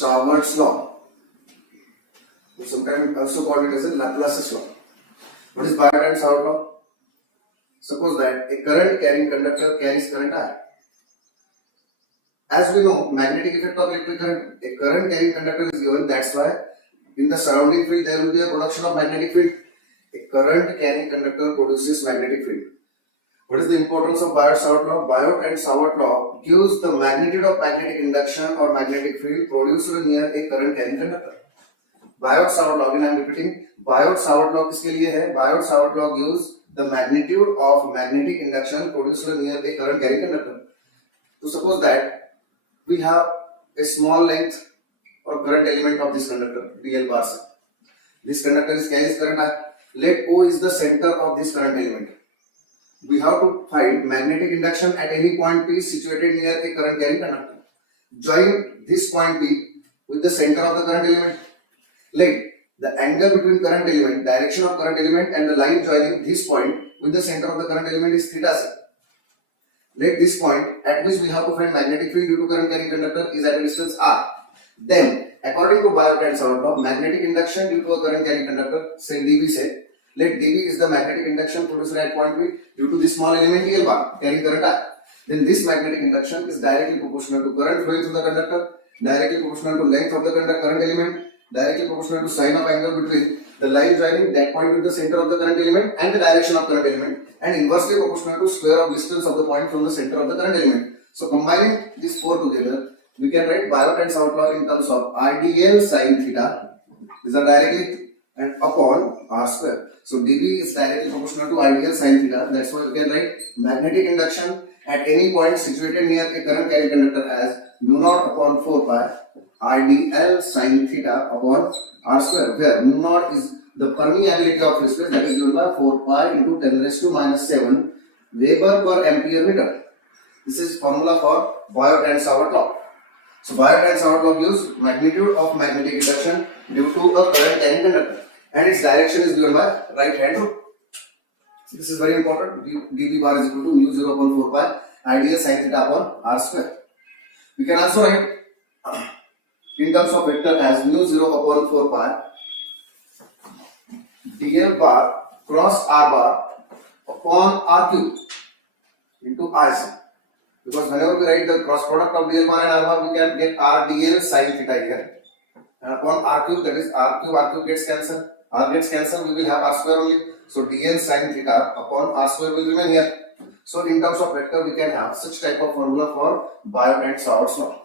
Saward's law. We sometimes also call it as a Laplace's law. What is Biot and Savart law? Suppose that a current carrying conductor carries current I. As we know, magnetic effect of electric current, a current carrying conductor is given. That's why in the surrounding field there will be a production of magnetic field. A current carrying conductor produces magnetic field. What is the importance of Biot-Savart law? Biot and Savart law gives the magnitude of magnetic induction or magnetic field produced near a current carrying conductor. Biot-Savart law, again I am repeating, Biot-Savart law किसके लिए है? Biot-Savart law gives the magnitude of magnetic induction produced near a current carrying conductor. So suppose that we have a small length or current element of this conductor, dl bar. This conductor is carries current I. Let O is the center of this current element. We have to find magnetic induction at any point P situated near a current carrying conductor. Join this point P with the center of the current element. Let the angle between current element, direction of current element and the line joining this point with the center of the current element is theta c. Let this point at which we have to find magnetic field due to current carrying conductor is at a distance r. Then, according to Biot and Savart law, magnetic induction due to a current carrying conductor, say dV say, let dV is the magnetic induction produced at point P due to this small element dl bar carrying current I. Then this magnetic induction is directly proportional to current flowing through the conductor, directly proportional to length of the current element, directly proportional to sine of angle between the line joining that point with the center of the current element and the direction of current element, and inversely proportional to square of distance of the point from the center of the current element. So combining these four together, we can write Biot and Savart law in terms of RdL sin theta. These are directly and upon r square. So dV is directly proportional to RdL sin theta. That's why we can write magnetic induction at any point situated near a current carrying conductor as mu naught upon 4 pi RdL sin theta upon r square, where mu naught is the permeability of free space, that is given by 4 pi into 10 raised to minus 7 Weber per ampere meter. This is formula for Biot and Savart law. So Biot and Savart law gives magnitude of magnetic induction due to a current carrying conductor, and its direction is given by right hand rule. So this is very important. dV bar is equal to mu 0 upon 4 pi RdL sin theta upon r square. We can also write in terms of vector as mu 0 upon 4 pi dl bar cross r bar upon r cube into r c. Because whenever we write the cross product of dl bar and r bar, we can get r dl sin theta here, and upon r cube, that is r cube gets cancelled, r gets cancelled, we will have r square only. So dl sin theta upon r square will remain here. So in terms of vector, we can have such type of formula for Biot and Savart's law.